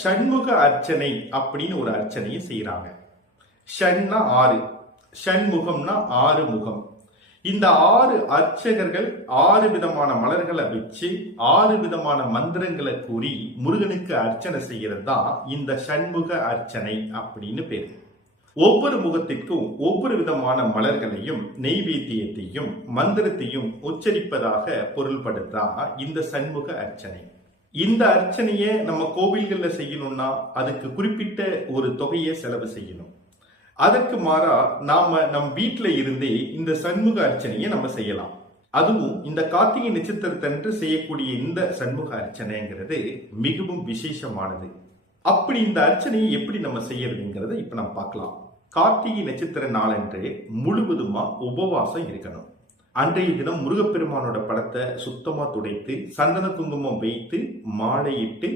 சண்முக அர்ச்சனை அப்படின்னு ஒரு அர்ச்சனையை செய்யறாங்க. ஷண்னா 6, ஷண்முகம்னா 6 முகம். இந்த 6 அர்ச்சகர்கள் 6 விதமான மலர்களை வச்சு 6 விதமான மந்திரங்களை கூறி முருகனுக்கு அர்ச்சனை செய்யறது தான் இந்த சண்முக அர்ச்சனை அப்படின்னு பேரு. ஒவ்வொரு முகத்திற்கும் ஒவ்வொரு விதமான மலர்களையும் நெய்வேத்தியத்தையும் மந்திரத்தையும் உச்சரிப்பதாக பொருள்படுத்தா இந்த சண்முக அர்ச்சனை. இந்த அர்ச்சனையை நம்ம கோவில்கள்ல செய்யணும்னா அதுக்கு குறிப்பிட்ட ஒரு தொகையை செலவு செய்யணும். அதற்கு மாறா நாம நம் வீட்டில இருந்தே இந்த சண்முக அர்ச்சனையை நம்ம செய்யலாம். அதுவும் இந்த கார்த்திகை நட்சத்திரத்தன்று செய்யக்கூடிய இந்த சண்முக அர்ச்சனைங்கிறது மிகவும் விசேஷமானது. அப்படி இந்த அர்ச்சனையை எப்படி நம்ம செய்யறதுங்கிறத இப்ப நம்ம பார்க்கலாம். கார்த்திகை நட்சத்திர நாளன்று முழுவதுமா உபவாசம் இருக்கணும். அன்றைய தினம் முருகப்பெருமானோட படத்தை சுத்தமா துடைத்து சந்தன குங்குமம் வைத்து மாலையிட்டு